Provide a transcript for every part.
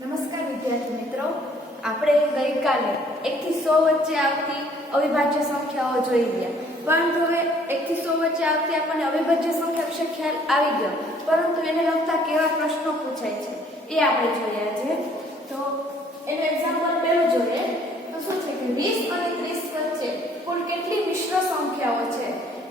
નમસ્કાર વિદ્યાર્થી મિત્રો, આપણે ગઈકાલે 1 થી 100 વચ્ચે આવતી અવિભાજ્ય સંખ્યાઓ જોઈ ગયા, પરંતુ હવે 1 થી 100 વચ્ચે આવતી આપણને અવિભાજ્ય સંખ્યા વિશે ખ્યાલ આવી ગયો, પરંતુ એને લગતા કેવા પ્રશ્નો પૂછાય છે એ આપણે જોયા છે. તો એનું એક્ઝામ્પલ પહેલું જોઈએ તો શું છે કે 20 અને 30 વચ્ચે કુલ કેટલી મિશ્ર સંખ્યાઓ છે.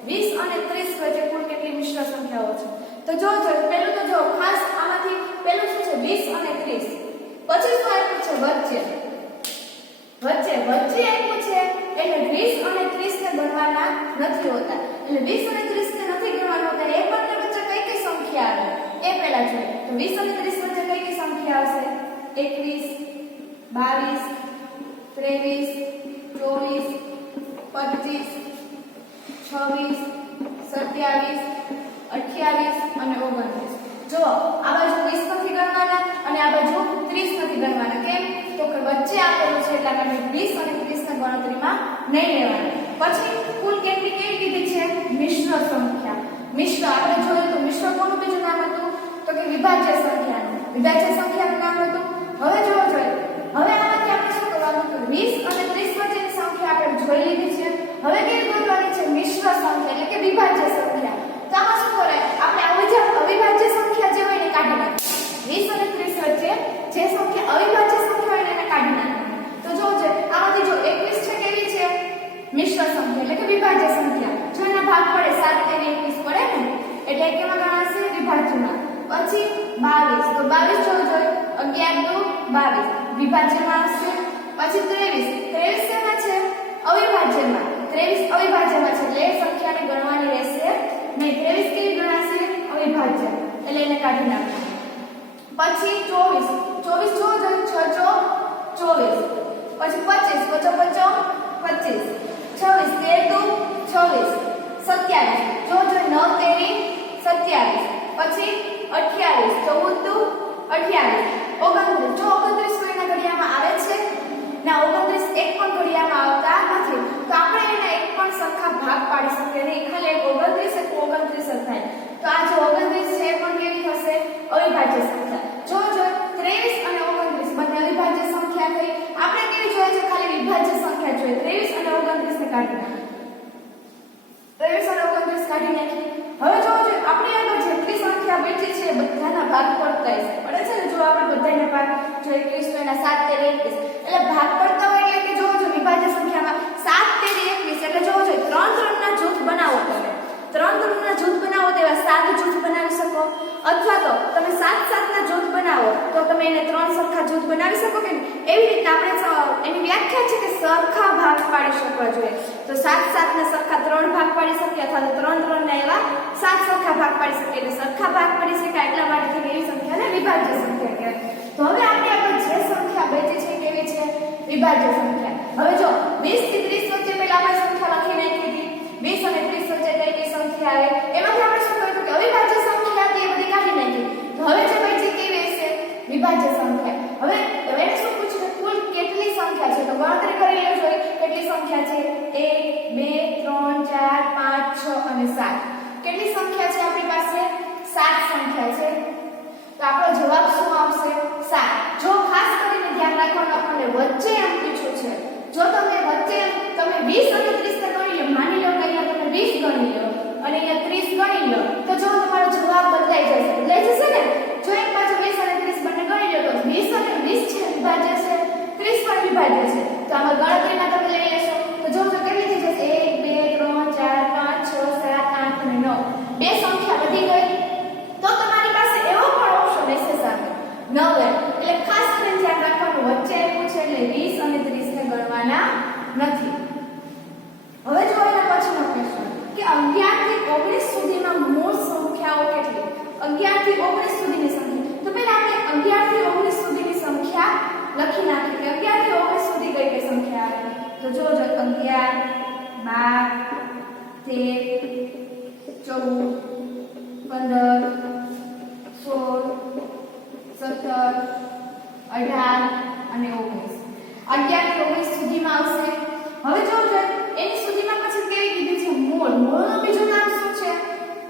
20 અને 30 વચ્ચે કુલ કેટલી મિશ્ર સંખ્યાઓ છે તો જો પહેલું તો જો ખાસ આમાંથી પહેલું શું છે 20 અને 30. પછી શું આપ્યું છે વચ્ચે આપ્યું છે એટલે 20 અને 30 ને ગણવાના નથી હોતા. એટલે 20 અને 30 ને નથી ગણવાના હોતા. એ બંને વચ્ચે કઈ કઈ સંખ્યા આવે એ પહેલા જોઈએ. તો 20 અને 30 વચ્ચે કઈ કઈ સંખ્યા આવશે? 21 22 23 24 25 26 27 28 અને 29. જો આ બાજુ 20 નથી ગણવાના અને આ બાજુ 30 નથી ગણવાના. કેમ? તો કે વચ્ચે આપેલું છે એટલે આપણે 20 અને 30 ને ગણતરીમાં નહીં લેવાના. પછી કુલ કેવી કીધી છે? મિશ્ર સંખ્યા. મિશ્ર આપણે જોયું તો મિશ્ર કોનું બીજું નામ હતું? તો કે વિભાજ્ય સંખ્યાનું. વિભાજ્ય સંખ્યાનું નામ હતું. હવે જોવો જોઈએ, હવે આમાંથી આપણે શું કરવાનું? તો 20 અને 30 વચ્ચેની સંખ્યા આપણે જોઈ લીધી છે. હવે કેવી ગોતવાની છે? મિશ્ર સંખ્યા એટલે કે વિભાજ્ય સંખ્યા. તો આમાં શું કરાય? આપણે અવિભાજ્ય સંખ્યા જે હોય એને કાઢી નાખીએ. 20 અને 30 વચ્ચે જે સંખ્યા અવિભાજ્ય સંખ્યા હોય એને કાઢી નાખીએ. તો જોજો આમાંથી જો 21 છે કેવી છે? મિશ્ર સંખ્યા એટલે કે વિભાજ્ય સંખ્યા. જો એના ભાગ પડે 7 તેરી 21 પડે ને એટલે કેમાં ગણાશે? વિભાજ્યમાં. પછી 22 તો 22 જોજો 11 દુ 22 વિભાજ્યમાં આવશે. પછી 23 શેમાં છે? અવિભાજ્યમાં. 23 અવિભાજ્યમાં છે એટલે એ સંખ્યાને ગણવાની રહેશે નહીં. 23 કેવી ગણાશે? અવિભાજ્ય એટલે એને કાઢી નાખો. પછી 24 જોજો 6 24. પછી 25 25 26 13 દુ 26 27 જોજો 9 તેરી 27. પછી 28 14 દુ 28 29 જો 29 કોઈના ઘડિયામાં આવે છે ના 29 એક પણ ઘડિયામાં આવતા નથી તો આપણે એના એક પણ સરખા ભાગ પાડી શકીએ નહીં. ખાલી 29 એક 29 જ થાય. તો આ જો 29 છે પણ કેવી થશે? અવિભાજ્ય સંખ્યા. જો 23 અને 29 બંને અવિભાજ્ય સંખ્યા થઈ. આપણે કેવી જોઈએ છે? ખાલી વિભાજ્ય સંખ્યા જોઈએ. 23 અને 29 ને કાઢી નાખીએ. 23 અને 29 કાઢી નાખીએ. હવે જોજો આપણી આગળ જેટલી સંખ્યા બેઠી છે બધાના ભાગ પડતા હશે. પડે છે ને? જો આપણે બધાના ભાગ જો 21 તો એના 7 તેરી 21 એટલે ભાગ પડતા હોય એટલે કે જોજો વિભાજ્ય સંખ્યામાં 7 તેરી 21 એટલે જોજો 3 ના જૂથ બનાવો. તમે 3 ના જૂથ બનાવો તેવા 7 જૂથ બનાવી શકો, અથવા તો તમે 7 ના જૂથ બનાવો તો તમે એને 3 સરખા જૂથ બનાવી શકો કે એવી રીતે આપણે એની વ્યાખ્યા છે કે સરખા ભાગ પાડી શકવા જોઈએ. તો 7 ને સરખા 3 ભાગ પાડી શકીએ અથવા તો 3 ના એવા 7 સરખા ભાગ પાડી શકીએ. એટલે સરખા ભાગ પાડી શકાય એટલા માટે એવી સંખ્યાને વિભાજ્ય સંખ્યા કહેવાય. તો હવે આપણે આગળ જે સંખ્યા બેઠી છે કેવી છે? વિભાજ્ય સંખ્યા. હવે જો 20 થી 30 વચ્ચે પહેલા આપણે સંખ્યા લખી નાખી હતી. 20 અને 30 વચ્ચે કઈ સંખ્યા આવે એમાંથી આપણે શું કર્યું કે અવિભાજ્ય સંખ્યા હતી એ બધી કાઢી નાખી. તો હવે જે બચી કેવી હશે? વિભાજ્ય સંખ્યા. હવે એને શું પૂછ્યું? કુલ કેટલી સંખ્યા છે? તો ગણતરી કરી લેજો કેટલી સંખ્યા છે? 1 2 3 4 5 6 અને 7. કેટલી સંખ્યા છે આપણી પાસે? 7 સંખ્યા છે. તો આપણો જવાબ શું આવશે? 7. જો ખાસ કરીને ધ્યાન રાખવાનું આપણને વચ્ચે એમ પૂછ્યું છે. જો તમે વચ્ચે તમે 20 અને 30 ને ગણી લો, માની લો કે અહીંયા તમે 20 ગણી લો અને અહીંયા 30 ગણી લો તો જો તમારો જવાબ બદલાઈ જશે ને. જો એક બાજુ 20 અને 30 બંને ગણી લો તો 20 અને 20 છે વિભાજ્ય છે, 30 પણ વિભાજ્ય છે. તો આમાં ગણતરીમાં તમે લઈ લેશો તો જો કેટલી થઈ જશે? 1 2 3 4 5 6 7 8 અને 9. બે સંખ્યા વધી ગઈ તો તમારી પાસે એવો પણ ઓપ્શન હશે સામે 9. એટલે ખાસ કરીને ધ્યાન રાખવાનું વચ્ચે આપ્યું છે એટલે 20 અને 30 ને ગણવાના નથી. હવે જો એના પછીનો પ્રશ્ન કે 11 થી 19 સુધીમાં મૂળ સંખ્યાઓ કેટલી? 11 થી 19 સુધીની સંખ્યા. તો પહેલા આપણે 11 થી 19 સુધીની સંખ્યા લખી નાખીએ કે 11 થી 19 સુધી કઈ કઈ સંખ્યા આવે. તો જોજો 11 12 13 14 15 16 17 18 અને 19. 11 થી 19 સુધીમાં આવશે. હવે જોજો એની સુધીમાં પછી કેવી કીધી છે? મૂળનું બીજું નામ શું છે?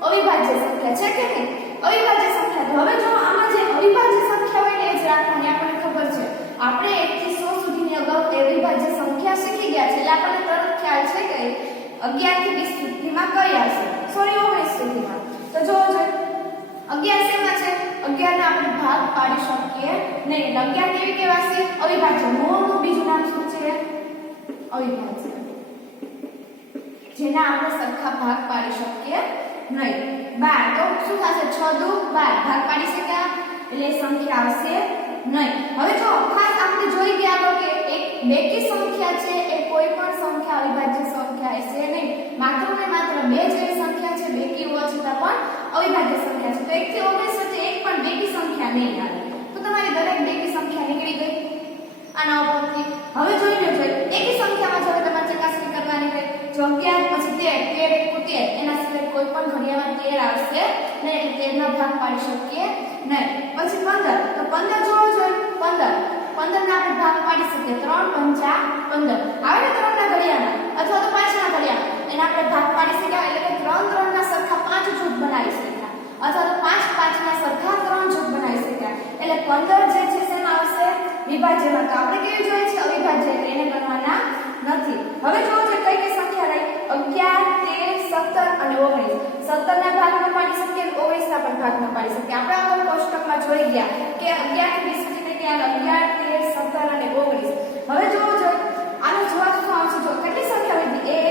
અવિભાજ્ય સંખ્યા છે કે નહીં? અવિભાજ્ય સંખ્યા. તો હવે જો આમાં જે અવિભાજ્ય સંખ્યા હોય ને એ જ રાખવાની. આપણને 11 થી 20 સુધીમાં કઈ આવશે? સોરી 19 સુધીમાં. તો જો 11 શેમાં છે? 11 ને આપણે ભાગ પાડી શકીએ નહીં. 11 કેવી કહેવાશે? અવિભાજ્ય. મૂળનું બીજું નામ શું છે? અવિભાજ્ય. જેના આપણે સરખા ભાગ પાડી શકીએ નહીં. 12 તો શું થશે? 6 દુ 12 ભાગ પાડી શક્યા એટલે સંખ્યા આવશે નહીં. હવે જો ખાસ આપણે જોઈ ગયા કે એક બેકી સંખ્યા છે એ કોઈ પણ સંખ્યા અવિભાજ્ય સંખ્યા હશે નહીં. માત્ર ને માત્ર બે જેવી સંખ્યા છે બેકી હોવા છતાં પણ અવિભાજ્ય સંખ્યા છે. તો 1 થી 19 વચ્ચે એક પણ બેકી સંખ્યા નહીં આવે. તો તમારી દરેક બેકી સંખ્યા નીકળી ગઈ આના ઉપરથી. હવે જોઈ લો એકી સંખ્યામાં જો તમારે ચકાસણી કરવાની હોય જો 11 પછી 13 એના સિવાય કોઈ પણ ઘડિયામાં 13 આવશે નહીં. 13 નો ભાગ પાડી શકીએ નહીં. પછી 15 તો 15 જોવો જોઈએ 15 ના આપણે ભાગ પાડી શકીએ 3 5 15 આવે ને 3 ના ઘડિયામાં અથવા તો 5 ના ઘડિયામાં એના આપણે ભાગ પાડી શકીએ એટલે કે 3 3 ના સરખા 5 જૂથ બનાવી શક્યા અથવા તો 5 5 ના સરખા 3 જૂથ બનાવી શક્યા. એટલે 15 જે છે શેમાં આવશે? વિભાજ્યમાં. તો આપણે કેવી જોઈએ છે? અવિભાજ્ય એટલે એને કરવાના નથી. હવે જો કઈ કઈ સંખ્યા રહી? 11 13 17 અને 19. 17 ના ભાગમાં પાડી શકીએ 19 ના પણ ભાગમાં પાડી શકીએ. આપણે આગળ કોષ્ટકમાં જોઈ ગયા કે 11 થી 20 સુધી ત્યાં 11 13 17 અને 19. હવે જોવો જોઈએ આનો જવાબ શું આવશે? જો કેટલી સંખ્યા હતી?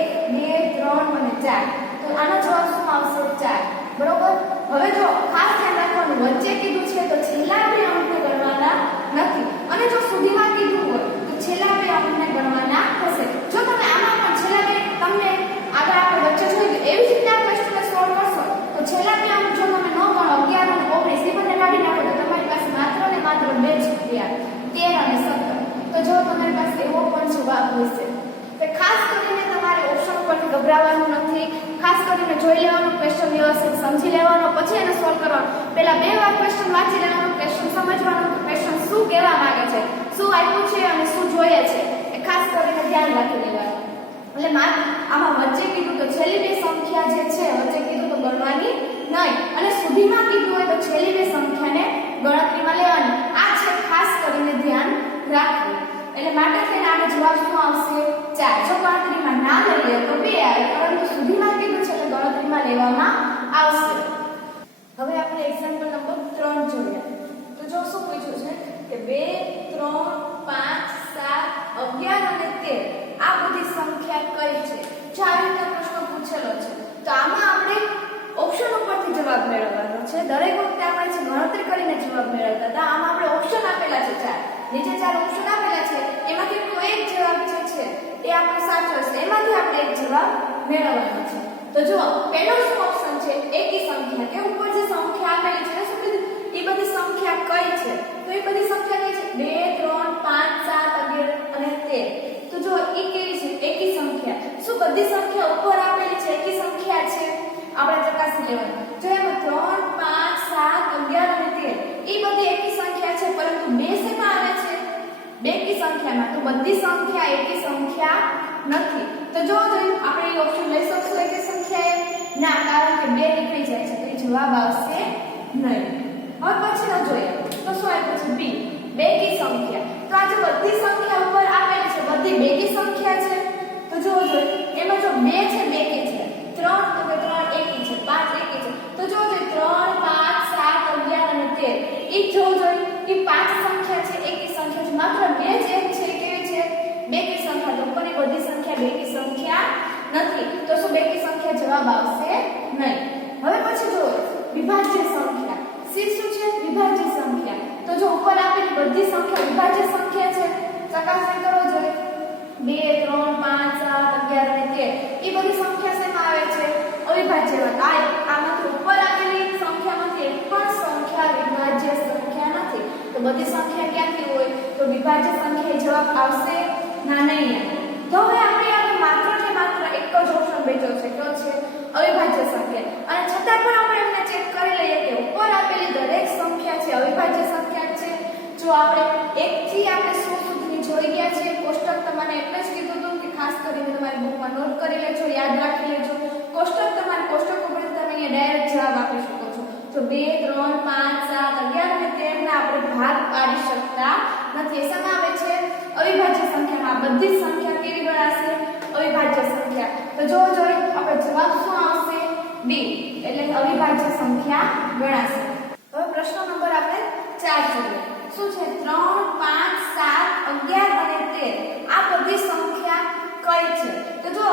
1 2 3 અને 4. તો આનો જવાબ શું આવશે? 4. બરોબર. હવે જો ખાસ ધ્યાન રાખવાનું વચ્ચે કીધું છે તો છેલ્લા બે અંકને ગણવાના નથી અને જો સુધીમાં કીધું હોય તો છેલ્લા બે અંકને ગણવાના થશે. જો તમે આમાં પણ છેલ્લા બે તમને આગળ આપણે વચ્ચે જોઈ એવી જ રીતે આ ક્વેશ્ચનને સોલ્વ કરશો તો છેલ્લા બે અંક જો તમે ન ગણો 11 અને 19 એ બંને કાઢી નાખો તો તમારી પાસે માત્ર ને માત્ર બે જ રહ્યા 13 અને 17. તો જો તમારી પાસે એવો પણ જવાબ હશે. તો ખાસ કરીને તમારે ઓપ્શન ઉપરથી ગભરાવાનું નથી. ખાસ કરીને જોઈ લેવાનું ક્વેશ્ચન વ્યવસ્થિત સમજી લેવાનો પછી એને સોલ્વ કરવાનો. પહેલા બે વાર ક્વેશ્ચન વાંચી લેવાનું ક્વેશ્ચન સમજવાનું ક્વેશ્ચન શું કહેવા માંગે છે શું આપ્યું છે અને શું જોઈએ છે એ ખાસ કરીને ધ્યાન રાખી લેવાનું. એટલે આમાં વચ્ચે કીધું તો છેલ્લી બે સંખ્યા જે છે વચ્ચે કીધું તો ગણવાની નહીં અને સુધીમાં કીધું હોય તો છેલ્લી બે સંખ્યાને ગણતરીમાં લેવાની. આ છે ખાસ કરીને ધ્યાન રાખવું. એટલે માટે થઈને આનો જવાબ શું આવશે? 4. જો ગણતરીમાં ના લઈએ તો 2 આવે પરંતુ સુધીમાં કીધું છે એટલે ગણતરીમાં લેવામાં આવશે. હવે આપણે એક્ઝામ્પલ નંબર 3 જોઈએ. તો જો શું પૂછ્યું છે કે 2 3 5 7 11 અને 13 આ બધી સંખ્યા કઈ છે? જો આવી રીતે પ્રશ્ન પૂછેલો છે તો આમાં આપણે ઓપ્શન ઉપરથી જવાબ મેળવવાનો છે. દરેક વખતે આપણે જે ગણતરી કરીને જવાબ મેળવતા હતા આમાં આપણે ઓપ્શન આપેલા છે 4. નીચે 4 ઓપ્શન આપેલા છે એમાંથી કોઈ એક જવાબ જે છે એ આપણો સાચો હશે એમાંથી આપણે એક જવાબ મેળવવાનો છે. તો જો પહેલો શું ઓપ્શન છે? એકી સંખ્યા કે ઉપર જે સંખ્યા આપેલી છે શું કીધું? એ બધી સંખ્યા કઈ છે? તો એ બધી સંખ્યા કઈ છે? 2 3 5 7 11 અને 13. તો જો એ કેવી છે? એકી સંખ્યા. શું બધી સંખ્યા ઉપર આપેલી છે એકી સંખ્યા છે? આપણે ચકાસી લેવાનું. જો એમાં 3 5 7 11 અને 13 એ બધી એકી સંખ્યા છે પરંતુ બે શેમાં આવે છે? બેકી સંખ્યામાં. તો બધી સંખ્યા એકી સંખ્યા નથી. તો જો આપણે એ ઓપ્શન લઈ શકશું એકી સંખ્યા ના કારણ કે બે નીકળી જાય છે તો એ જવાબ આવશે નહીં. હવે પછીનો જોઈએ તો શું આપ્યું છે? બી બેકી સંખ્યા. તો આ જે બધી સંખ્યા ઉપર આપેલી છે બધી બેકી સંખ્યા છે. તો જો એમાં જો 2 છે બેકી છે 3 તો કે 3 એકી છે 5 એકી છે. તો જો 3 5 7 11 અને 13 એ જો એ 5 સંખ્યા છે એકી સંખ્યા છે માત્ર 2 જ એક છે કેવી છે? બેકી સંખ્યા. તો ઉપરની બધી સંખ્યા બેકી સંખ્યા નથી. તો શું બેકી સંખ્યા જવાબ આવશે નહીં. હવે પછી જો વિભાજ્ય સંખ્યા. સી શું છે? વિભાજ્ય સંખ્યા. તો જો ઉપર આપેલી બધી સંખ્યા વિભાજ્ય સંખ્યા છે ચકાસણી કરો જોઈએ 2 3 5 7 11 અને 13 એ બધી સંખ્યા શેમાં આવે છે? અવિભાજ્યમાં. આમાંથી ઉપર આપેલી સંખ્યામાંથી એક પણ સંખ્યા વિભાજ્ય સંખ્યા નથી. તો બધી સંખ્યા ક્યાંથી હોય? તો વિભાજ્ય સંખ્યા જવાબ આવશે ના નહીં. તો હવે આપણે આગળ માત્ર ને માત્ર એક જ ઓપ્શન બેઠો છે કયો છે? અવિભાજ્ય સંખ્યા. અને છતાં પણ આપણે એમને ચેક કરી લઈએ કે ઉપર આપેલી દરેક સંખ્યા છે અવિભાજ્ય સંખ્યા છે. જો આપણે 1 થી આપણે 100 સુધીની જોઈ ગયા છે કોષ્ટક તમને એટલે જ કીધું હતું કે ખાસ કરીને તમારી બુકમાં નોટ કરી લેજો યાદ રાખી લેજો. કોષ્ટક તમારે કોષ્ટક ઉપર તમે અહીંયા ડાયરેક્ટ જવાબ આપી શકો છો. તો 2 3 5 7 11 અને 13 ના આપણે ભાગ પાડી શકતા નથી. શેમાં આવે છે? અવિભાજ્ય સંખ્યામાં. બધી સંખ્યા કેવી ગણાશે? અવિભાજ્ય સંખ્યા. તો જો જોઈએ આપણે જવાબ શું આવશે બી એટલે અવિભાજ્ય સંખ્યા ગણાશે. હવે પ્રશ્ન નંબર આપણે 4 જોઈએ. શું છે 3 5 7 11 અને 13 આ બધી સંખ્યા કઈ છે? તો જો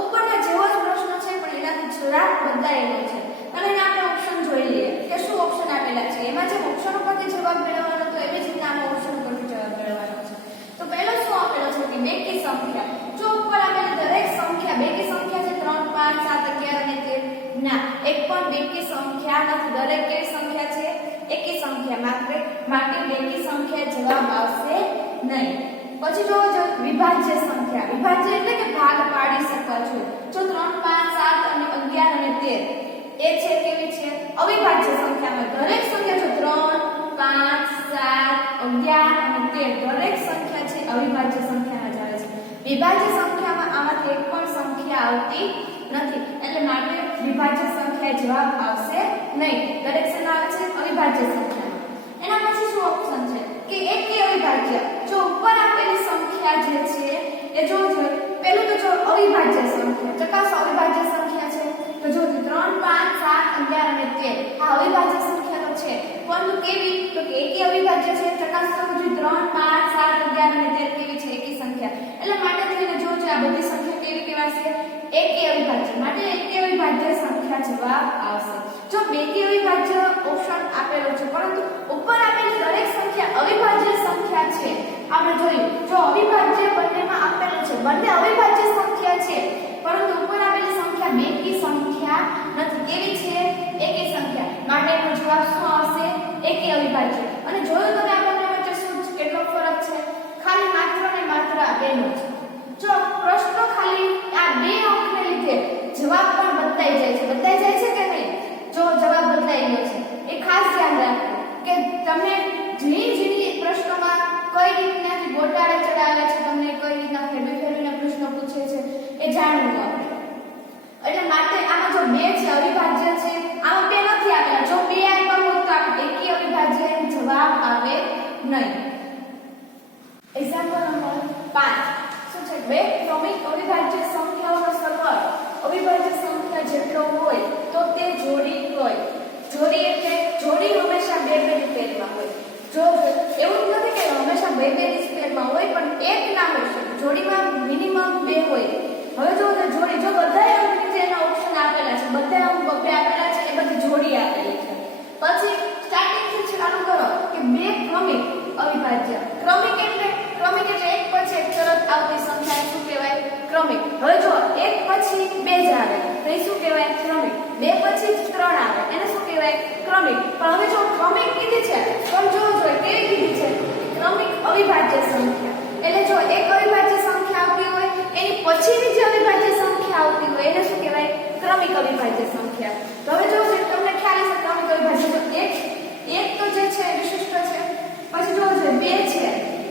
ઉપરના જેવો જ પ્રશ્ન છે પણ એનાથી જરાક બદલાયેલો છે અને એને આપણે ઓપ્શન જોઈ લઈએ કે શું ઓપ્શન આપેલા છે. એમાં જે ઓપ્શન ઉપરથી જવાબ મેળવવાનો તો એવી જ રીતે આમાં ઓપ્શન ઉપરથી જવાબ મેળવવાનો છે. તો પહેલો શું આપેલો છે કે બેકી સંખ્યા. જો ઉપર આપેલી દરેક સંખ્યા બેકી સંખ્યા છે 3 5 7 11 અને 13 ના એક પણ બેકી સંખ્યા નથી. દરેક કેવી સંખ્યા છે? એકી સંખ્યા. માટે બેકી સંખ્યા જવાબ આવશે નહીં. પછી જો વિભાજ્ય સંખ્યા. વિભાજ્ય એટલે કે ભાગ પાડી શકો છો. જો 3 5 7 અને 11 અને 13 એ છે કેવી છે? અવિભાજ્ય સંખ્યામાં દરેક સંખ્યા જો 3 5 7 11 અને 13 દરેક સંખ્યા છે અવિભાજ્ય સંખ્યામાં જ આવે છે. વિભાજ્ય સંખ્યામાં આમાંથી એક પણ સંખ્યા આવતી નથી એટલે માટે વિભાજ્ય સંખ્યા જવાબ આવશે નહીં. દરેક શેના આવે છે? અવિભાજ્ય સંખ્યામાં. એના પછી શું ઓપ્શન છે કે એકી અવિભાજ્ય. જો ઉપર આપેલી સંખ્યા જે છે એ જો પહેલું તો જો અવિભાજ્ય સંખ્યા ચકાસો અવિભાજ્ય સંખ્યા છે તો જો 3 5 7 11 અને 13 આ અવિભાજ્ય સંખ્યા તો છે પરંતુ કેવી? તો કે એકી અવિભાજ્ય છે. ચકાસો તો 3 5 7 11 અને 13 કેવી છે? એકી સંખ્યા. એટલે માટે થઈને જો આ બધી સંખ્યા કેવી કહેવાશે? એકી અવિભાજ્ય. માટે એકી અવિભાજ્ય સંખ્યા જવાબ આવશે. જો બેકી અવિભાજ્ય ઓપ્શન આપેલો છે પરંતુ ઉપર આપેલી દરેક સંખ્યા અવિભાજ્ય સંખ્યા છે. આપણે જોયું જો અવિભાજ્ય બંનેમાં આપેલું છે બંને અવિભાજ્ય સંખ્યા છે પરંતુ ઉપર આપેલી સંખ્યા બેકી સંખ્યા નથી. કેવી છે? એકી સંખ્યા. માટે એનો જવાબ શું આવશે? એકી અવિભાજ્ય. અને જોયું તમે આ બંને વચ્ચે શું કેટલો ફરક છે? ખાલી માત્ર ને માત્ર આ બેનો છે. જો પ્રશ્ન ખાલી આ બે અંકને લીધે જવાબ પણ બદલાઈ જાય છે. બદલાઈ જાય છે કે નહીં? જો જવાબ બદલાઈ ગયો છે એ ખાસ ધ્યાન રાખો કે તમે ઝીણી પ્રશ્નોમાં કઈ રીતના ગોટાળે ચડાવે છે, તમને કઈ રીતના ફેરવીને પ્રશ્ન પૂછે છે એ જાણવું આપણે. એટલે માટે આમાં જો બે છે અવિભાજ્ય છે આમાં બે નથી આપેલા. જો બે આપ્યા હોત તો આપણે એકી અવિભાજ્ય જવાબ આવે નહીં. એક્ઝામ્પલ નંબર 5 શું છે? બે ક્રમિક અવિભાજ્ય સંખ્યાઓનો સરવાળો અવિભાજ્ય સંખ્યા જેટલો હોય તો તે જોડી હોય. જોડી એટલે જોડી હંમેશા બે ની પેરમાં હોય. જો એવું જ નથી કે હંમેશા બે ની પેરમાં હોય પણ એક ના હોય છે. જોડીમાં મિનિમમ બે હોય. હવે જો જોડી જો બધાય અંક નીચે એના ઓપ્શન આપેલા છે બધા અંક બબ્બે આપેલા છે એ બધી જોડી આપેલી છે. પછી સ્ટાર્ટિંગ થી ચાલુ કરો કે બે ક્રમિક અવિભાજ્ય. ક્રમિક એટલે એક પછી એક તરત આવતી સંખ્યા શું કહેવાય? ક્રમિક. હવે જો એક પછી બે જ આવે તો એ શું કહેવાય? ક્રમિક. બે પછી 3 આવે એને શું કહેવાય? ક્રમિક. પણ હવે જો ક્રમિક કીધી છે પણ જો કેવી કીધી છે? ક્રમિક અવિભાજ્ય સંખ્યા. એટલે જો એક અવિભાજ્ય સંખ્યા આવતી હોય એની પછીની જે અવિભાજ્ય સંખ્યા આવતી હોય એને શું કહેવાય? ક્રમિક અવિભાજ્ય સંખ્યા. તો હવે જો તમને ખ્યાલ હશે ક્રમિક અવિભાજ્ય તો એક તો જે છે વિશિષ્ટ છે. પછી જો બે છે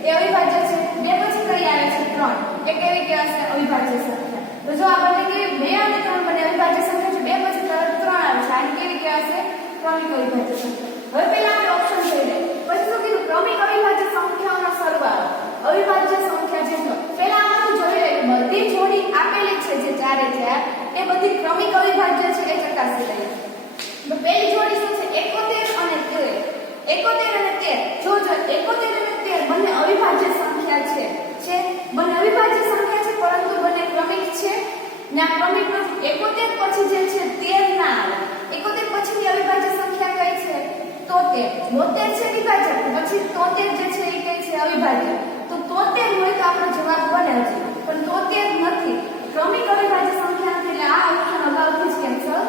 એ અવિભાજ્ય છે. બે પછી કઈ આવે છે? 3. એ કેવી કહેવાશે? અવિભાજ્ય સંખ્યા. તો જો આ બંને કેવી 2 અને 3 બંને અવિભાજ્ય સંખ્યા છે. બે પછી તરત 3 આવે છે. આની કેવી કહેવાશે? ક્રમિક અવિભાજ્ય સંખ્યા. હવે પહેલા આપણે ઓપ્શન જોઈ લઈએ. પછી શું કીધું? ક્રમિક અવિભાજ્ય સંખ્યાઓનો સરવાળો અવિભાજ્ય સંખ્યા જેટલો. પહેલા આમાંથી જોઈ લઈએ બધી જોડી આપેલી છે જે ચારે ચાર એ બધી ક્રમિક અવિભાજ્ય છે એ ચકાસી લઈએ. તો પહેલી જોડી શું છે? 71 અને 13. 71 અને 13 જો 71 અને 13 બંને અવિભાજ્ય સંખ્યા છે બંને અવિભાજ્ય સંખ્યા છે પરંતુ બંને ક્રમિક છે ના ક્રમિક નથી. 71 પછી જે છે 13 ના આવે. 71 પછીની અવિભાજ્ય સંખ્યા કઈ છે? 73. 72 છે વિભાજ્ય પછી 73 જે છે એ કઈ છે? અવિભાજ્ય. તો 73 હોય તો આપણો જવાબ બને છે પણ 73 નથી. ક્રમિક અવિભાજ્ય સંખ્યા નથી એટલે આ ઓપ્શન અગાઉથી જ કેન્સલ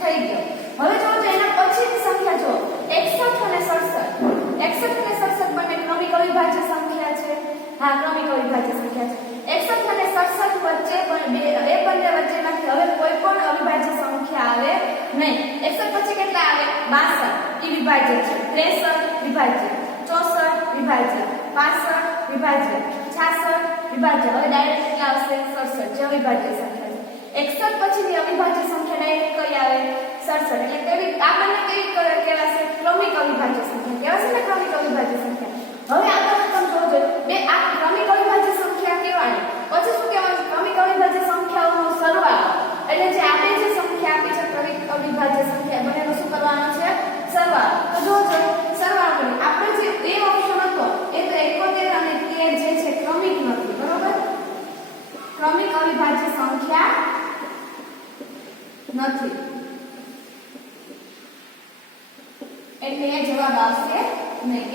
થઈ ગયો. હવે જો એના પછીની સંખ્યા જો 61 અને 67. 61 અને 67 બંને ક્રમિક અવિભાજ્ય સંખ્યા છે. હા ક્રમિક અવિભાજ્ય સંખ્યા છે. 61 અને 67 વચ્ચે બંને વચ્ચેમાંથી હવે કોઈ પણ અવિભાજ્ય સંખ્યા આવે નહીં. 61 પછી કેટલા આવે? 62 એ વિભાજ્ય છે. 63 વિભાજ્ય, 64 વિભાજ્ય, 65 વિભાજ્ય, 66 વિભાજ્ય. હવે ડાયરેક્ટ કેટલા આવશે? 67 જે અવિભાજ્ય સંખ્યા છે. 61 પછીની અવિભાજ્ય સંખ્યા ડાયરેક્ટ કઈ આવે? 67. એટલે કેવી આ બંને કેવી કહેવાશે? ક્રમિક અવિભાજ્ય સંખ્યા કહેવાશે ને ક્રમિક અવિભાજ્ય સંખ્યા. હવે આગળ તમે જોજો બે આ ક્રમિક અવિભાજ્ય સંખ્યા કહેવાય. પછી શું કહેવાય? ક્રમિક અવિભાજ્ય સંખ્યાઓનો સરવાળો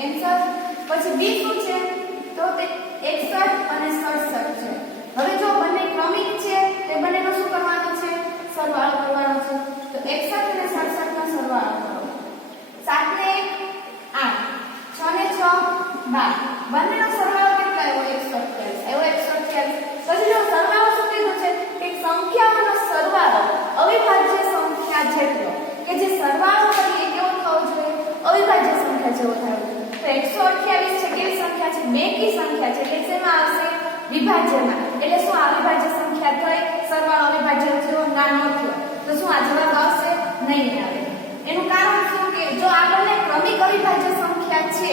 કેન્સલ. પછી બી શું છે તો તે 61 અને 67 છે. હવે જો બંને ક્રમિક છે તે બંનેનો શું કરવાનો છે સરવાળો કરવાનો છે. તો 61 અને 67 નો સરવાળો કરો. 7 ને 1 8 6 ને 6 12 બંનેનો સરવાળો કેટલો આવ્યો 128 આવ્યો 128. પછી જો સરવાળો શું કીધું છે કે સંખ્યાઓનો સરવાળો અવિભાજ્ય સંખ્યા જેટલો કે જે સરવાળો કરીએ કેવો થવો જોઈએ અવિભાજ્ય સંખ્યા જેવો થવો જોઈએ. તો 128 છે કેવી સંખ્યા છે બેકી સંખ્યા છે એટલે શેમાં આવશે વિભાજ્યમાં. એટલે શું અવિભાજ્ય સંખ્યા થઈ સરવાળો અવિભાજ્ય જેવો નાનો થયો તો શું આ જવાબ આવશે નહીં આવે. એનું કારણ શું કે જો આપણને ક્રમિક અવિભાજ્ય સંખ્યા છે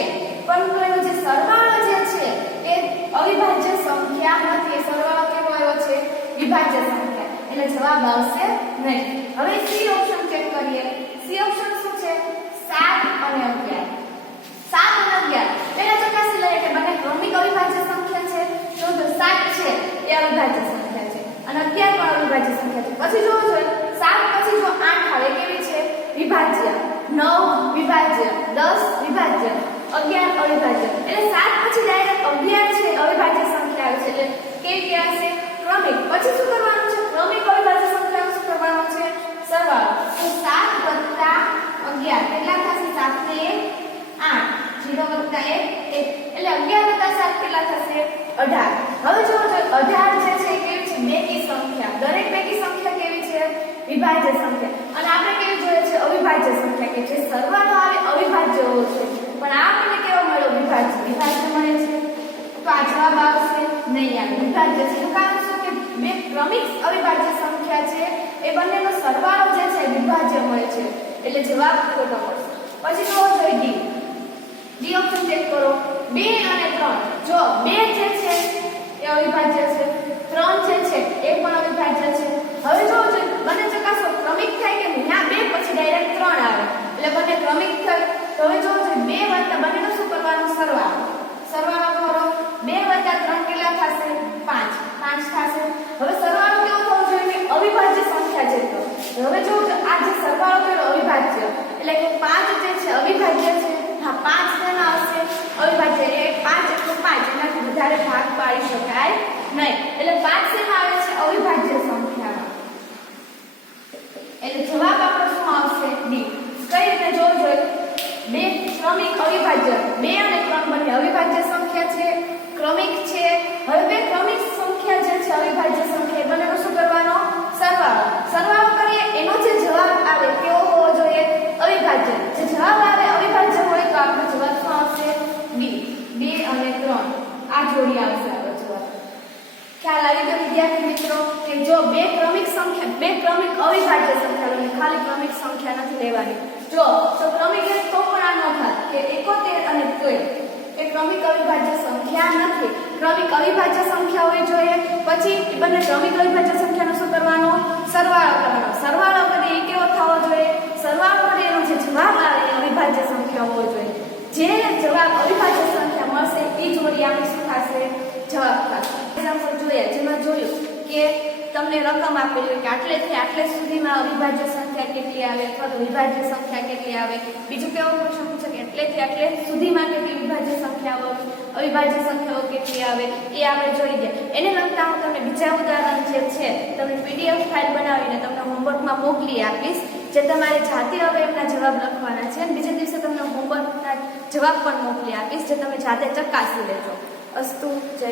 પરંતુ એનો જે સરવાળો જે છે એ અવિભાજ્ય સંખ્યા નથી. સરવાળો કેવો આવ્યો છે વિભાજ્ય સંખ્યા એટલે જવાબ આવશે નહીં. હવે સી ઓપ્શન ચેક કરીએ. સી ઓપ્શન શું છે 7 અને 11. 7 અને 11 પહેલા ચકાસી લઈએ કે બંને ક્રમિક અવિભાજ્ય સંખ્યા છે. તો 7 છે એ અવિભાજ્ય સંખ્યા છે અને 11 પણ અવિભાજ્ય સંખ્યા છે. પછી જોવો જોઈએ 7 પછી જો 8 આવે કેવી છે વિભાજ્ય. 9 વિભાજ્ય 10 વિભાજ્ય 11 અવિભાજ્ય. એટલે 7 પછી ડાયરેક્ટ 11 છે અવિભાજ્ય સંખ્યા આવે છે એટલે કેવી કહેવાશે ક્રમિક. પછી શું કરવાનું છે ક્રમિક અવિભાજ્ય સંખ્યાનો શું કરવાનો છે સરવાળો. તો 7 + 11 કેટલા થશે 7 ને 8 0 + 1 1 એટલે 11 + 7 કેટલા થશે 18. હવે જો 18 જે છે કેવી છે બેકી સંખ્યા. દરેક બેકી સંખ્યા કેવી છે વિભાજ્ય સંખ્યા અને આપણે કેવી જોઈએ છે અવિભાજ્ય સંખ્યા કે જે સરવાળો આવે અવિભાજ્ય હોવો છે પણ આપણને કેવો મળ્યો વિભાજ્ય મળે છે. તો આ જવાબ આવશે નહીં આવે વિભાજ્ય છે. એનું કારણ શું કે બે ક્રમિક અવિભાજ્ય સંખ્યા છે એ બંનેનો સરવાળો જે છે વિભાજ્ય મળે છે એટલે જવાબ ખોટો મળશે. પછી જોવો જોઈએ ડી ઓપ્શન ચેક કરો. 2 અને 3 જો 2 જે છે એ અવિભાજ્ય છે 3 જે છે એ પણ અવિભાજ્ય છે. હવે જો બંને ચકાસો ક્રમિક થાય કે નહીં ના 2 પછી ડાયરેક્ટ 3 આવે એટલે બંને ક્રમિક થાય. તો હવે જો 2 વત્તા બંનેનો શું કરવાનો સરવાળો કરો. 2 + 3 કેટલા થશે 5 થશે. હવે સરવાળો કેવો થવો જોઈએ કે અવિભાજ્ય સંખ્યા જેટલો. હવે જો આ જે સરવાળો કર્યો અવિભાજ્ય એટલે કે 5 જે છે અવિભાજ્ય છે. હા 5 શેમાં આવશે અવિભાજ્ય. એ 5 એટલે 5 એનાથી વધારે ભાગ પાડી શકાય નહીં એટલે 5 શેમાં આવે છે અવિભાજ્ય સંખ્યામાં. એટલે જવાબ આપણો શું આવશે ડી. કઈ રીતે જોવું જોઈએ 2 ક્રમિક અવિભાજ્ય 2 અને 3 બંને અવિભાજ્ય સંખ્યા છે ક્રમિક છે. હવે બે ક્રમિક સંખ્યા જે છે અવિભાજ્ય સંખ્યા એ બંનેનો શું કરવાનો સરવાળો કરીએ એનો જે જવાબ આવે કેવો હોવો જોઈએ અવિભાજ્ય. જે જવાબ આવે અવિભાજ્ય હોય તો આપણો જવાબ શું આવશે ડી. 2 અને 3 આ જોડી આવશે આપણો જવાબ. ખ્યાલ આવી ગયો વિદ્યાર્થી મિત્રો કે જો બે ક્રમિક અવિભાજ્ય સંખ્યા લે ખાલી ક્રમિક સંખ્યા નથી લેવાની. જો તો ક્રમિક એક તો પણ આ ન થાય કે 71 અને 13 એ ક્રમિક અવિભાજ્ય સંખ્યા નથી. ક્રમિક અવિભાજ્ય સંખ્યા હોવી જોઈએ. પછી બંને ક્રમિક અવિભાજ્ય સંખ્યાનો શું કરવાનો સરવાળો કરવાનો. સરવાળો કરીએ એ કેવો થવો જોઈએ સરવાળો કરીએ એનો જે જવાબ આવે એ અવિભાજ્ય સંખ્યા હોવો જોઈએ. જે જવાબ અવિભાજ્ય સંખ્યા મળશે એ જોડી આપણે શું થશે જવાબ થશે. એક્ઝામ્પલ જોઈએ જેમાં જોયું કે તમને રકમ આપેલી હોય કે આટલેથી આટલે સુધીમાં અવિભાજ્ય સંખ્યા કેટલી આવે અથવા તો વિભાજ્ય સંખ્યા કેટલી આવે. બીજું કેવો પ્રશ્ન પૂછે કે આટલેથી આટલે સુધીમાં કેટલી વિભાજ્ય સંખ્યાઓ અવિભાજ્ય સંખ્યાઓ કેટલી આવે એ આપણે જોઈ ગયા. એને લગતા હું તમને બીજા ઉદાહરણ જે છે તમને PDF ફાઇલ બનાવીને તમને હોમવર્કમાં મોકલી આપીશ જે તમારે જાતે હવે એમના જવાબ લખવાના છે અને બીજા દિવસે તમને હોમવર્કના જવાબ પણ મોકલી આપીશ જે તમે જાતે ચકાસી લેજો. અસ્તુ જય